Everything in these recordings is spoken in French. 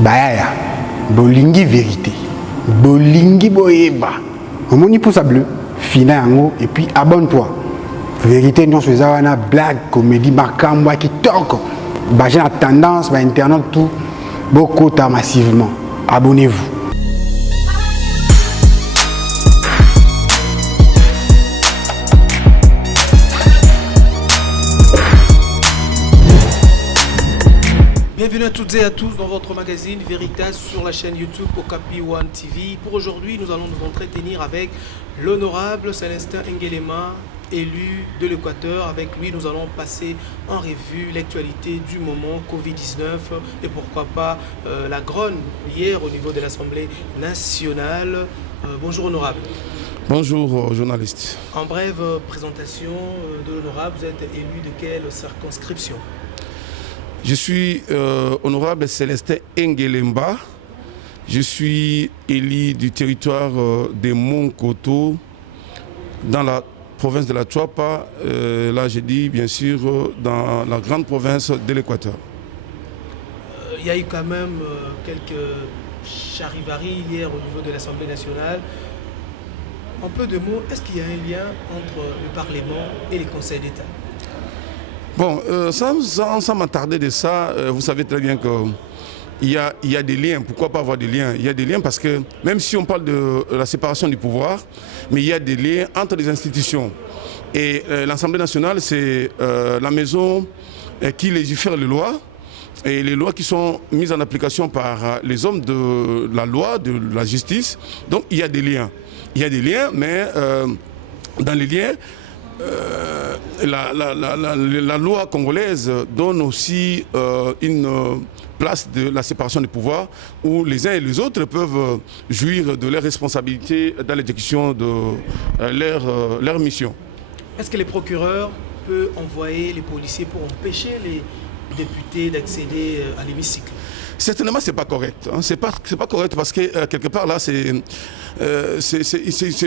Baya, bolingi vérité. Bolingi boyeba. Omoni pouce bleu, fina yango et puis abonne-toi. Vérité non sur zawana blague, comédie makamwa qui toque. Bah j'ai la tendance, bah internet tout beaucoup massivement. Abonnez-vous. Bienvenue à toutes et à tous dans votre magazine Veritas sur la chaîne YouTube Okapi One TV. Pour aujourd'hui, nous allons nous entretenir avec l'honorable Célestin Ngelema, élu de l'Équateur. Avec lui, nous allons passer en revue l'actualité du moment Covid-19 et pourquoi pas la grogne hier au niveau de l'Assemblée nationale. Bonjour honorable. Bonjour journaliste. En brève présentation de l'honorable, vous êtes élu de quelle circonscription? Je suis honorable Célestin Ngelema. Je suis élu du territoire de Monkoto dans la province de la Chuapa. Là, je dis bien sûr dans la grande province de l'Équateur. Il y a eu quand même quelques charivaris hier au niveau de l'Assemblée nationale. En peu de mots, est-ce qu'il y a un lien entre le Parlement et les conseils d'État? Bon, sans m'attarder de ça, vous savez très bien qu'il y a des liens. Pourquoi pas avoir des liens? Il y a des liens parce que même si on parle de la séparation du pouvoir, mais il y a des liens entre les institutions. Et l'Assemblée nationale, c'est la maison qui légifère les lois. Et les lois qui sont mises en application par les hommes de la loi, de la justice. Donc il y a des liens. Il y a des liens, mais dans les liens, la loi congolaise donne aussi une place de la séparation des pouvoirs où les uns et les autres peuvent jouir de leurs responsabilités dans l'exécution de leur mission. Est-ce que les procureurs peuvent envoyer les policiers pour empêcher les députés d'accéder à l'hémicycle? Certainement, ce n'est pas correct. Hein. C'est pas correct parce que quelque part là, c'est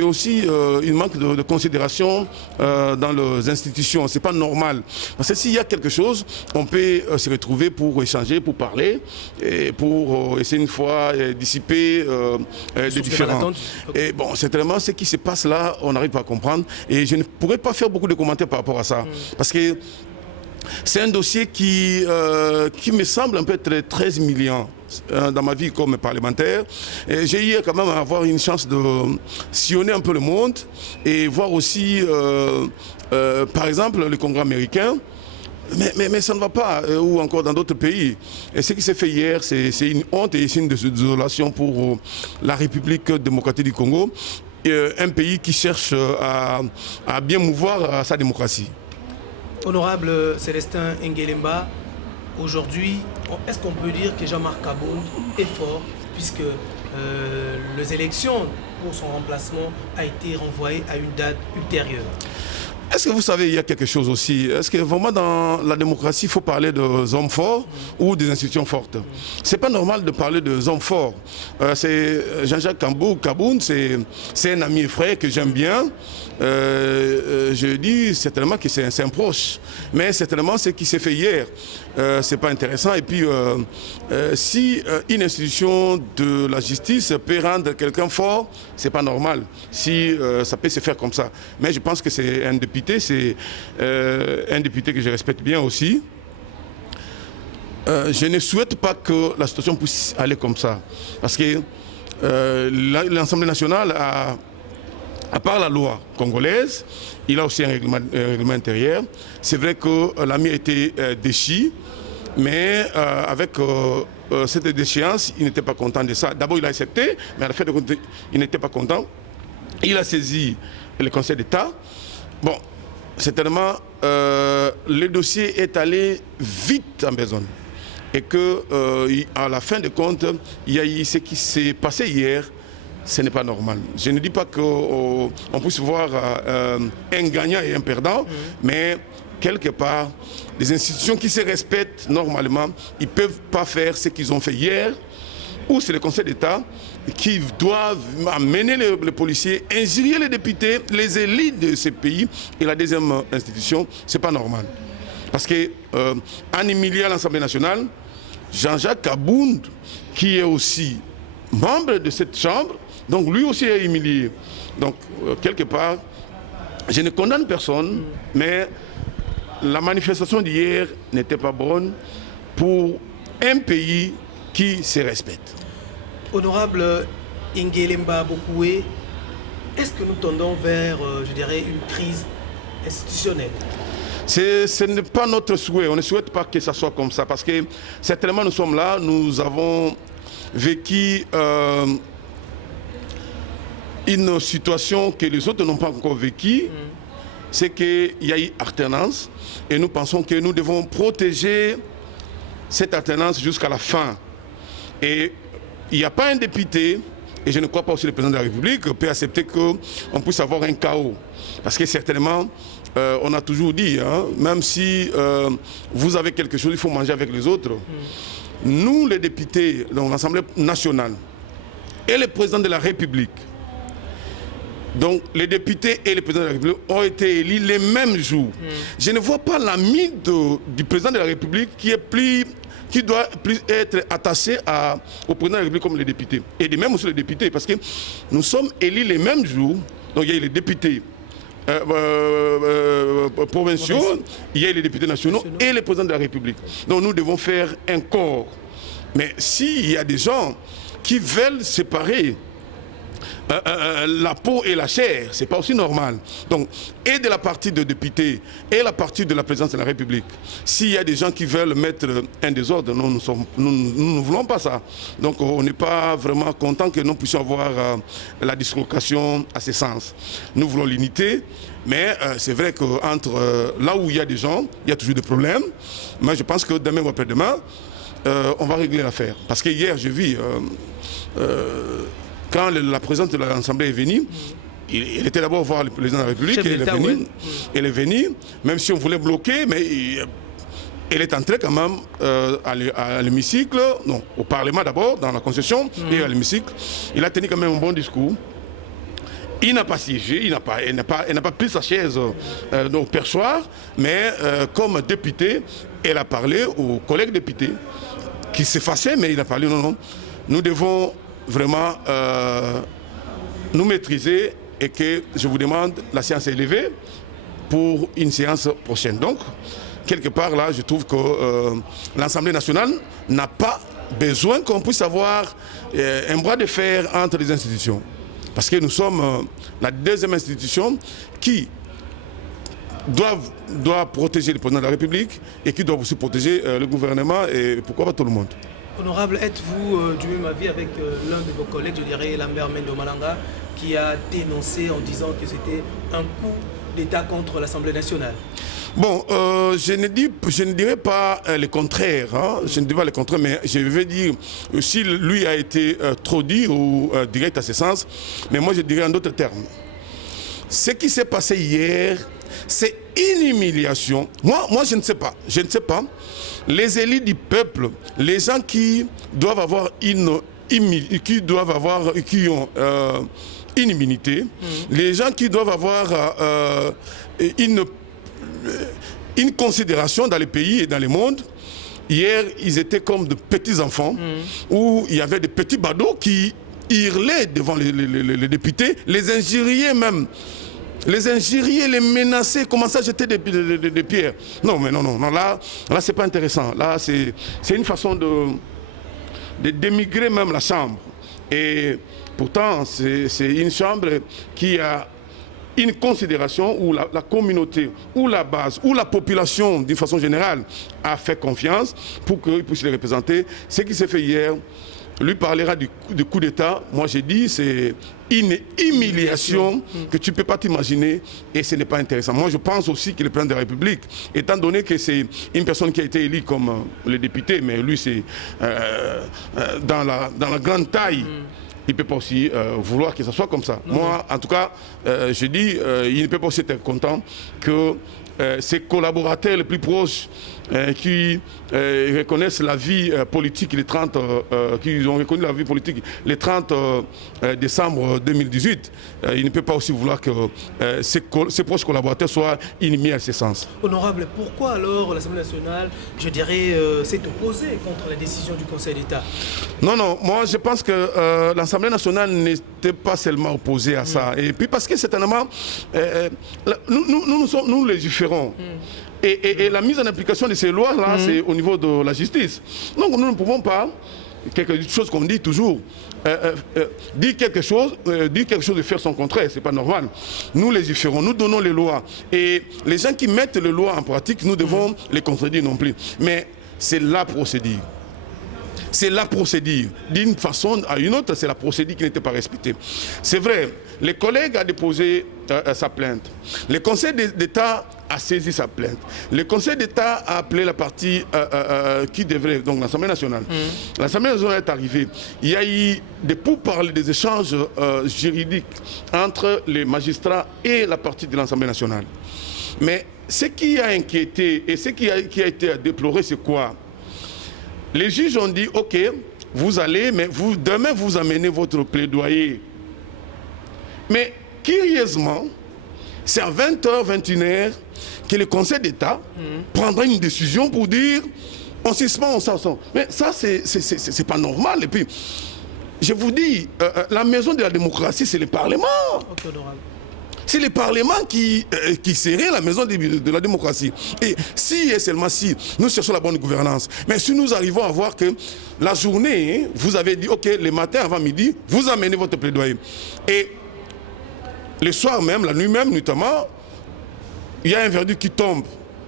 aussi une manque de considération dans les institutions. C'est pas normal. Parce que s'il y a quelque chose, on peut se retrouver pour échanger, pour parler, et pour essayer une fois dissiper des différends. Et bon, certainement, ce qui se passe là, on n'arrive pas à comprendre. Et je ne pourrais pas faire beaucoup de commentaires par rapport à ça. Parce que c'est un dossier qui me semble un peu être très humiliant dans ma vie comme parlementaire. J'ai eu quand même à avoir une chance de sillonner un peu le monde et voir aussi, par exemple, le Congrès américain. Mais ça ne va pas, ou encore dans d'autres pays. Et ce qui s'est fait hier, c'est une honte et c'est une désolation pour la République démocratique du Congo, un pays qui cherche à bien mouvoir sa démocratie. Honorable Célestin Ngelema, aujourd'hui, est-ce qu'on peut dire que Jean-Marc Kabound est fort puisque les élections pour son remplacement a été renvoyées à une date ultérieure? Est-ce que vous savez, il y a quelque chose aussi? Est-ce que vraiment dans la démocratie, il faut parler de hommes forts ou des institutions fortes? C'est pas normal de parler de hommes forts. C'est Jean-Jacques Kabound, c'est un ami et frère que j'aime bien. Je dis certainement que c'est un proche, mais certainement ce qui s'est fait hier, c'est pas intéressant. Et puis, si une institution de la justice peut rendre quelqu'un fort, c'est pas normal. Si ça peut se faire comme ça. Mais je pense que c'est un député, c'est un député que je respecte bien aussi. Je ne souhaite pas que la situation puisse aller comme ça, parce que l'Assemblée nationale à part la loi congolaise, il a aussi un règlement intérieur. C'est vrai que l'ami a été déchu, mais avec cette déchéance, il n'était pas content de ça. D'abord, il a accepté, mais à la fin de compte, il n'était pas content. Il a saisi le Conseil d'État. Bon, certainement, le dossier est allé vite en besogne. Et qu'à la fin de compte, il y a eu ce qui s'est passé hier. Ce n'est pas normal. Je ne dis pas qu'on puisse voir un gagnant et un perdant, mais quelque part, les institutions qui se respectent normalement, ils ne peuvent pas faire ce qu'ils ont fait hier, ou c'est le Conseil d'État qui doivent amener les policiers, injurier les députés, les élites de ces pays. Et la deuxième institution, ce n'est pas normal. Parce qu'en humiliant l'Assemblée nationale, Jean-Jacques Kabound, qui est aussi membre de cette chambre, donc lui aussi est humilié. Donc, quelque part, je ne condamne personne, mais la manifestation d'hier n'était pas bonne pour un pays qui se respecte. Honorable Ngelemba Bokoué, est-ce que nous tendons vers, je dirais, une crise institutionnelle? Ce n'est pas notre souhait. On ne souhaite pas que ça soit comme ça parce que certainement nous sommes là, nous avons vécu une situation que les autres n'ont pas encore vécue. C'est qu'il y a eu alternance et nous pensons que nous devons protéger cette alternance jusqu'à la fin. Et il n'y a pas un député, et je ne crois pas aussi le président de la République, peut accepter qu'on puisse avoir un chaos. Parce que certainement, on a toujours dit, hein, même si vous avez quelque chose, il faut manger avec les autres. Nous, les députés, dans l'Assemblée nationale, et le président de la République, donc les députés et le président de la République ont été élus les mêmes jours. Je ne vois pas l'ami du président de la République qui doit plus être attaché au président de la République comme les députés. Et de même aussi les députés, parce que nous sommes élus les mêmes jours. Donc il y a les députés provinciaux, il y a les députés nationaux et le président de la République. Donc nous devons faire un corps. Mais s'il y a des gens qui veulent séparer la peau et la chair, c'est pas aussi normal. Donc, et de la partie de députés et la partie de la présidence de la République, s'il y a des gens qui veulent mettre un désordre, nous ne voulons pas ça. Donc, on n'est pas vraiment content que nous puissions avoir la dislocation à ce sens. Nous voulons l'unité, mais c'est vrai qu'entre là où il y a des gens, il y a toujours des problèmes. Mais je pense que demain ou après-demain, on va régler l'affaire. Parce que hier, j'ai vu... quand la présidente de l'Assemblée est venue, il était d'abord voir le président de la République, elle est venue, même si on voulait bloquer, mais elle est entrée quand même à l'hémicycle, non, au Parlement d'abord, dans la concession, et à l'hémicycle. Il a tenu quand même un bon discours. Il n'a pas siégé, elle n'a pas pris sa chaise au perchoir, mais comme député, elle a parlé aux collègues députés qui s'effaçaient, mais il a parlé, non, nous devons vraiment nous maîtriser et que je vous demande, la séance est levée pour une séance prochaine. Donc, quelque part là, je trouve que l'Assemblée nationale n'a pas besoin qu'on puisse avoir un bras de fer entre les institutions. Parce que nous sommes la deuxième institution qui doit protéger le président de la République et qui doit aussi protéger le gouvernement et pourquoi pas tout le monde. Honorable, êtes-vous du même avis avec l'un de vos collègues, je dirais Lambert Mendo Malanga, qui a dénoncé en disant que c'était un coup d'État contre l'Assemblée nationale? Bon, je ne dirais pas le contraire, hein. Je ne dirais pas le contraire, mais je vais dire, si lui a été trop dit ou direct à ce sens, mais moi je dirais en d'autres termes. Ce qui s'est passé hier, c'est une humiliation. Moi je ne sais pas. Les élus du peuple, les gens qui doivent avoir qui ont une immunité, les gens qui doivent avoir une considération dans les pays et dans le monde. Hier, ils étaient comme de petits enfants, où il y avait des petits badauds qui hurlaient devant les députés, les injuriaient même. Les injurier, les menacer, commencer à jeter des pierres. Non, mais non, là c'est pas intéressant. Là, c'est une façon de démigrer même la chambre. Et pourtant, c'est une chambre qui a une considération où la communauté, où la base, où la population, d'une façon générale, a fait confiance pour qu'ils puissent les représenter. Ce qui s'est fait hier, lui parlera du coup d'État. Moi, j'ai dit, c'est une humiliation que tu ne peux pas t'imaginer et ce n'est pas intéressant. Moi, je pense aussi que le président de la République, étant donné que c'est une personne qui a été élue comme le député, mais lui, c'est dans la grande taille, il ne peut pas aussi vouloir que ça soit comme ça. Moi, en tout cas, je dis, il ne peut pas aussi être content que ses collaborateurs les plus proches qui reconnaissent la vie politique les 30, qui ont reconnu la vie politique les 30 décembre 2018, il ne peut pas aussi vouloir que ses proches collaborateurs soient inhumés à ce sens. Honorable, pourquoi alors l'Assemblée nationale, je dirais, s'est opposée contre la décision du Conseil d'État? Non, moi je pense que l'Assemblée nationale n'était pas seulement opposée à ça. Et puis parce que certainement, nous légiférons. Et la mise en application de ces lois-là, c'est au niveau de la justice. Donc nous ne pouvons pas, quelque chose qu'on dit toujours, dire quelque chose et faire son contraire, c'est pas normal. Nous légiférons, nous donnons les lois. Et les gens qui mettent les lois en pratique, nous devons les contredire non plus. Mais c'est la procédure. C'est la procédure. D'une façon à une autre, c'est la procédure qui n'était pas respectée. C'est vrai, les collègues ont déposé sa plainte. Le Conseil d'État a saisi sa plainte. Le Conseil d'État a appelé la partie qui devrait, donc l'Assemblée nationale. L'Assemblée nationale est arrivée. Il y a eu des pourparlers, des échanges juridiques entre les magistrats et la partie de l'Assemblée nationale. Mais ce qui a inquiété et ce qui a été déploré, c'est quoi? Les juges ont dit, ok, vous allez, mais demain vous amenez votre plaidoyer. Mais curieusement, c'est à 20h, 21h que le Conseil d'État prendra une décision pour dire, on suspend, on s'en. Mais ça, c'est pas normal. Et puis, je vous dis, la maison de la démocratie, c'est le Parlement. Ok, honorable. C'est le Parlement qui serait la maison de la démocratie. Et si et seulement si nous cherchons la bonne gouvernance, mais si nous arrivons à voir que la journée, vous avez dit, ok, le matin avant midi, vous amenez votre plaidoyer. Et le soir même, la nuit même, notamment, il y a un verdict qui tombe.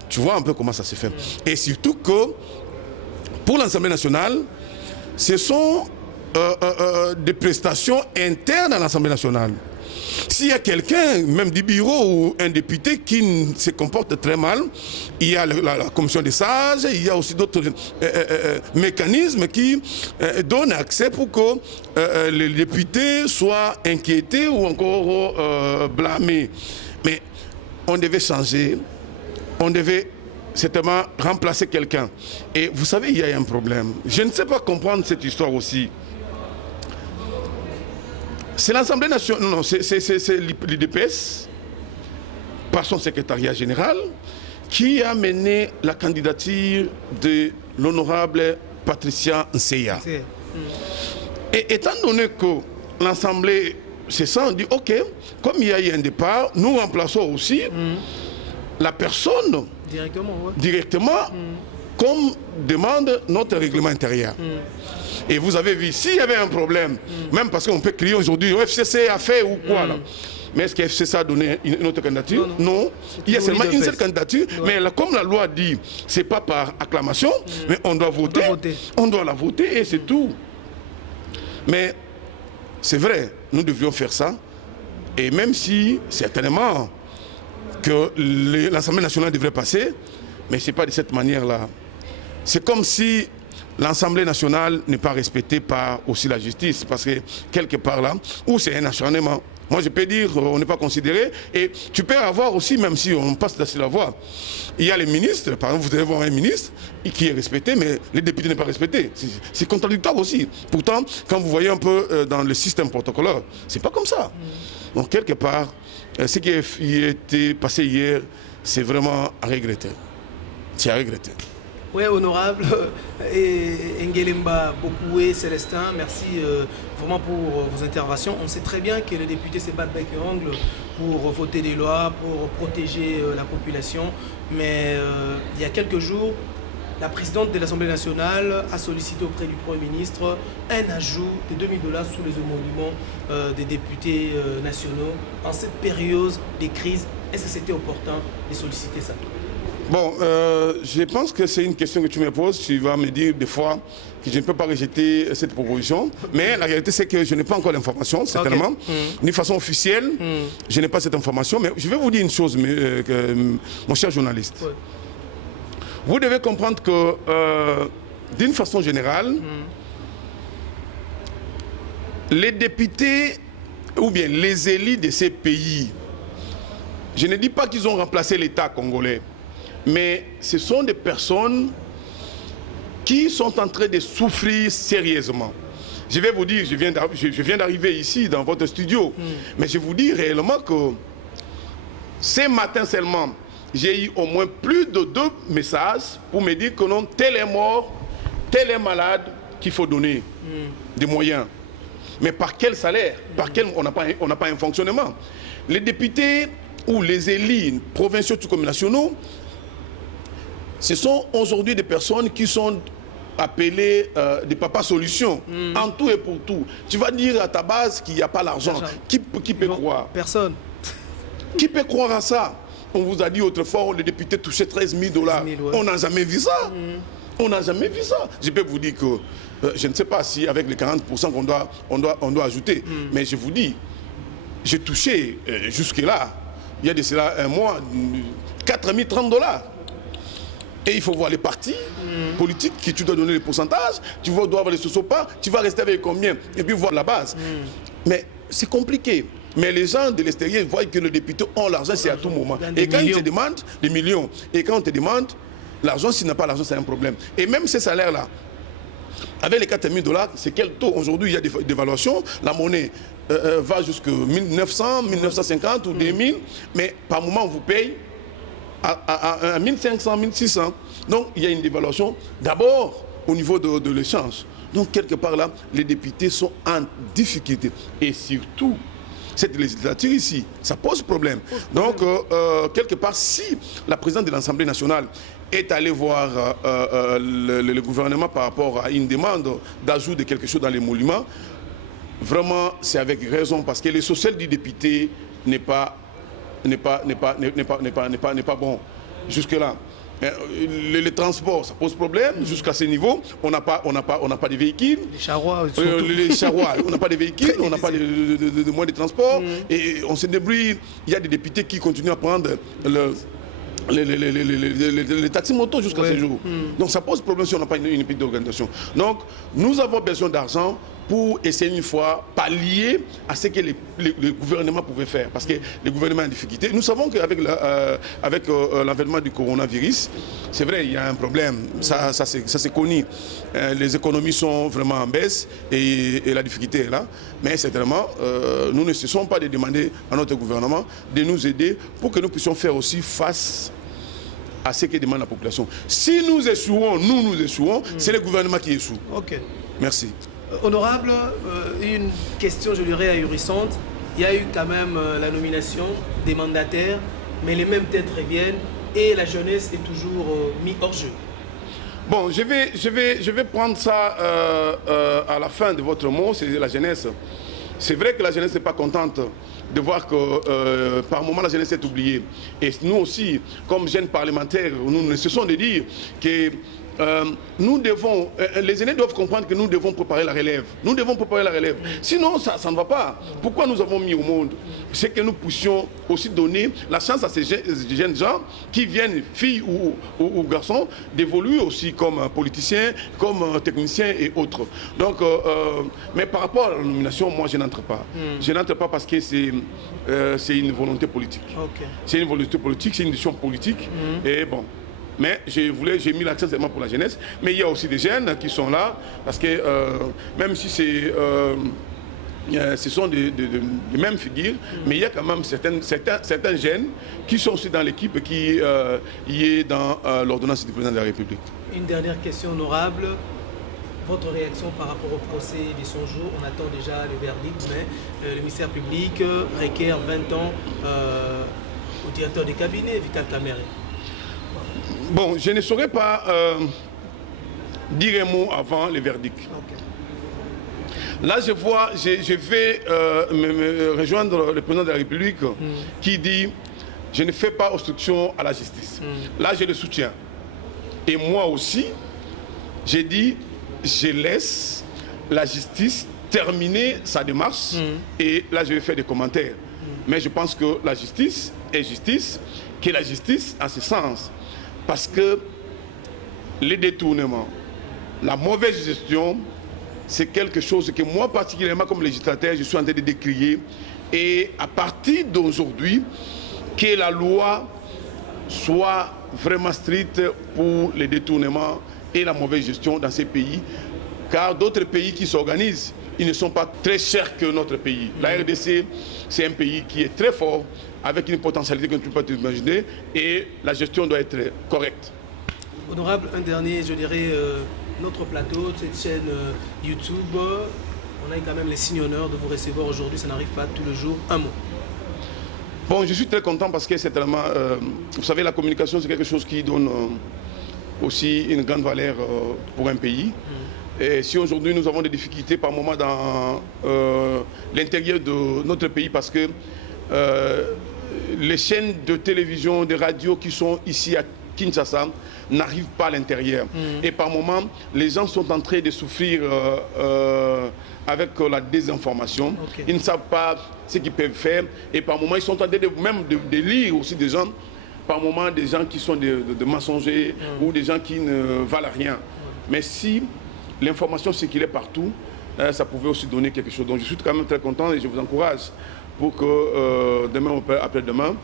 Tu vois un peu comment ça se fait. Et surtout que, pour l'Assemblée nationale, ce sont des prestations internes à l'Assemblée nationale. S'il y a quelqu'un, même du bureau ou un député qui se comporte très mal, il y a la commission des sages, il y a aussi d'autres mécanismes qui donnent accès pour que les députés soient inquiétés ou encore blâmés. Mais on devait changer, on devait certainement remplacer quelqu'un. Et vous savez, il y a un problème. Je ne sais pas comprendre cette histoire aussi. C'est l'Assemblée nationale, non, c'est l'IDPS, par son secrétariat général, qui a mené la candidature de l'honorable Patricia Nseya. Et étant donné que l'Assemblée c'est ça, on dit ok, comme il y a eu un départ, nous remplaçons aussi la personne directement comme demande notre règlement intérieur. Et vous avez vu, s'il y avait un problème, même parce qu'on peut crier aujourd'hui, le FCC a fait ou quoi là. Mais est-ce que FCC a donné une autre candidature? Non. Il y a seulement une seule candidature, mais comme la loi dit, c'est pas par acclamation, mais on doit voter. On doit la voter et c'est tout. Mais c'est vrai, nous devrions faire ça. Et même si, certainement, que l'Assemblée nationale devrait passer, mais ce n'est pas de cette manière-là. C'est comme si l'Assemblée nationale n'est pas respectée par aussi la justice, parce que quelque part là, où c'est un acharnement. Moi je peux dire, on n'est pas considéré, et tu peux avoir aussi, même si on passe dans la voie, il y a les ministres, par exemple vous allez voir un ministre qui est respecté, mais les députés n'est pas respecté. C'est contradictoire aussi. Pourtant, quand vous voyez un peu dans le système protocolaire, c'est pas comme ça. Donc quelque part, ce qui a été passé hier, c'est vraiment à regretter. C'est à regretter. Oui, honorable Ngelemba Bokoué Célestin, merci vraiment pour vos interventions. On sait très bien que les députés se battent bec et ongle pour voter des lois, pour protéger la population. Mais il y a quelques jours, la présidente de l'Assemblée nationale a sollicité auprès du Premier ministre un ajout de $2000 sous les émoluments des députés nationaux en cette période de crise. Est-ce que c'était opportun de solliciter ça? Bon, je pense que c'est une question que tu me poses. Tu vas me dire des fois que je ne peux pas rejeter cette proposition. Mais la réalité, c'est que je n'ai pas encore l'information, certainement. D'une façon officielle, je n'ai pas cette information. Mais je vais vous dire une chose, mon cher journaliste. Ouais. Vous devez comprendre que, d'une façon générale, les députés ou bien les élus de ces pays, je ne dis pas qu'ils ont remplacé l'État congolais. mais ce sont des personnes qui sont en train de souffrir sérieusement. Je vais vous dire, je viens d'arriver ici dans votre studio, mais je vous dis réellement que ce matin seulement, j'ai eu au moins plus de 2 messages pour me dire que non, tel est mort, tel est malade, qu'il faut donner des moyens. Mais par quel salaire? Par quel on n'a pas un fonctionnement. Les députés ou les élus provinciaux tout comme nationaux, ce sont aujourd'hui des personnes qui sont appelées des papas solutions, en tout et pour tout. Tu vas dire à ta base qu'il n'y a pas l'argent. Qui peut croire? Personne. Qui peut croire à ça? On vous a dit autrefois, les députés touchaient 13 000 $. Ouais. On n'a jamais vu ça. On n'a jamais vu ça. Je peux vous dire que je ne sais pas si avec les 40% qu'on doit ajouter, mais je vous dis, j'ai touché jusque-là, il y a de cela un mois, 4 030 $. Et il faut voir les partis politiques qui tu dois donner les pourcentages, tu dois avoir les socio-pas, tu vas rester avec combien, et puis voir la base. Mais c'est compliqué. Mais les gens de l'extérieur voient que les députés ont l'argent, c'est à tout moment. Et quand ils te demandent des millions, et quand on te demande l'argent, s'il n'a pas l'argent, c'est un problème. Et même ces salaires-là, avec les 4 000 $, c'est quel taux? Aujourd'hui, il y a des dévaluations. La monnaie va jusqu'à 1900, 1950 ou 2000, mais par moment, on vous paye à 1500, 1600. Donc, il y a une dévaluation d'abord au niveau de l'échange. Donc, quelque part là, les députés sont en difficulté. Et surtout, cette législature ici, ça pose problème. Donc, quelque part, si la présidente de l'Assemblée nationale est allée voir le gouvernement par rapport à une demande d'ajout de quelque chose dans les monuments, vraiment, c'est avec raison, parce que le social du député n'est pas bon jusque-là. Les transports, ça pose problème. Jusqu'à ce niveau, on n'a pas de véhicules. Les charrois, on n'a pas de véhicules, on n'a pas de moyens de transport. Et on se débrouille. Il y a des députés qui continuent à prendre les taxis motos jusqu'à ce jour. Donc ça pose problème si on n'a pas une petite organisation. Donc nous avons besoin d'argent pour essayer une fois pallier à ce que le gouvernement pouvait faire. Parce que le gouvernement a une difficulté. Nous savons qu'avec l'avènement du coronavirus, c'est vrai, il y a un problème. Ça c'est connu. Les économies sont vraiment en baisse et la difficulté est là. Mais certainement, nous ne cessons pas de demander à notre gouvernement de nous aider pour que nous puissions faire aussi face à ce que demande la population. Si nous échouons, c'est le gouvernement qui échoue. Ok. Merci. Honorable, une question, je dirais, ahurissante. Il y a eu quand même la nomination des mandataires, mais les mêmes têtes reviennent et la jeunesse est toujours mise hors jeu. Bon, je vais prendre ça à la fin de votre mot, c'est la jeunesse. C'est vrai que la jeunesse n'est pas contente de voir que par moment la jeunesse est oubliée. Et nous aussi, comme jeunes parlementaires, nous ne cessons de dire que nous devons, les aînés doivent comprendre que nous devons préparer la relève. Nous devons préparer la relève. Sinon, ça ne va pas. Pourquoi nous avons mis au monde? C'est que nous puissions aussi donner la chance à ces jeunes gens qui viennent, filles ou garçons, d'évoluer aussi comme politiciens, comme techniciens et autres. Donc, mais par rapport à la nomination, moi, je n'entre pas. Je n'entre pas parce que c'est une volonté politique. Okay. C'est une volonté politique, c'est une décision politique. Et bon. Mais j'ai mis l'accent seulement pour la jeunesse. Mais il y a aussi des jeunes qui sont là, parce que même si ce sont des mêmes figures, mais il y a quand même certains jeunes qui sont aussi dans l'équipe qui y est dans l'ordonnance du président de la République. Une dernière question, honorable. Votre réaction par rapport au procès de son jour? On attend déjà le verdict, mais le ministère public requiert 20 ans au directeur des cabinets, Vital Kamerhe. Bon, je ne saurais pas dire un mot avant le verdict. Okay. Là, je vais me rejoindre le président de la République qui dit « Je ne fais pas obstruction à la justice ». Là, je le soutiens. Et moi aussi, j'ai dit « Je laisse la justice terminer sa démarche ». Et là, je vais faire des commentaires. Mais je pense que la justice est justice, que la justice a ce sens. Parce que les détournements, la mauvaise gestion, c'est quelque chose que moi particulièrement comme législateur, je suis en train de décrier. Et à partir d'aujourd'hui, que la loi soit vraiment strict pour les détournements et la mauvaise gestion dans ces pays, car d'autres pays qui s'organisent, ils ne sont pas très chers que notre pays. La RDC, c'est un pays qui est très fort, avec une potentialité que tu peux pas imaginer, et la gestion doit être correcte. Honorable, un dernier, je dirais, notre plateau, cette chaîne YouTube, on a quand même les signes honneurs de vous recevoir aujourd'hui, ça n'arrive pas tous les jours. Un mot. Bon, je suis très content parce que c'est tellement... vous savez, la communication, c'est quelque chose qui donne aussi une grande valeur pour un pays. Et si aujourd'hui nous avons des difficultés par moment dans l'intérieur de notre pays, parce que les chaînes de télévision, de radio qui sont ici à Kinshasa n'arrivent pas à l'intérieur. Et par moment, les gens sont en train de souffrir avec la désinformation. Ils ne savent pas ce qu'ils peuvent faire. Et par moment, ils sont en train même de lire aussi des gens, par moment, des gens qui sont de mensongers ou des gens qui ne valent rien. Mais si l'information circulait partout, ça pouvait aussi donner quelque chose. Donc je suis quand même très content et je vous encourage pour que demain, après-demain,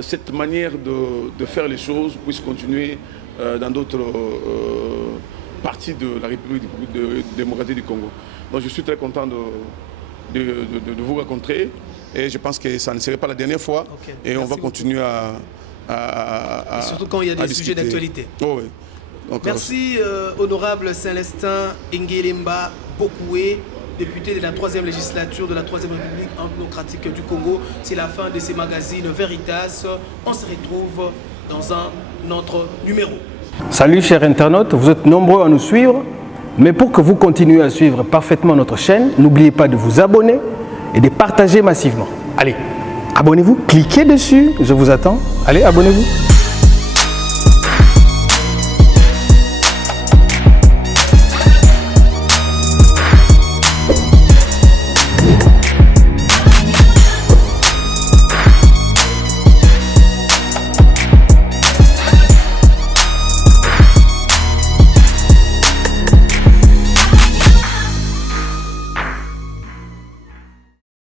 cette manière de faire les choses puisse continuer dans d'autres parties de la République démocratique du Congo. Donc je suis très content de vous rencontrer et je pense que ça ne serait pas la dernière fois et on va continuer à et surtout quand il y a des sujets d'actualité. Oh, oui. Donc, merci honorable Célestin Engelemba Bokoué, député de la 3e législature de la 3e République démocratique du Congo. C'est la fin de ces magazines Veritas. On se retrouve dans un autre numéro. Salut chers internautes, vous êtes nombreux à nous suivre, mais pour que vous continuiez à suivre parfaitement notre chaîne, n'oubliez pas de vous abonner et de partager massivement. Allez, abonnez-vous, cliquez dessus, je vous attends. Allez, abonnez-vous.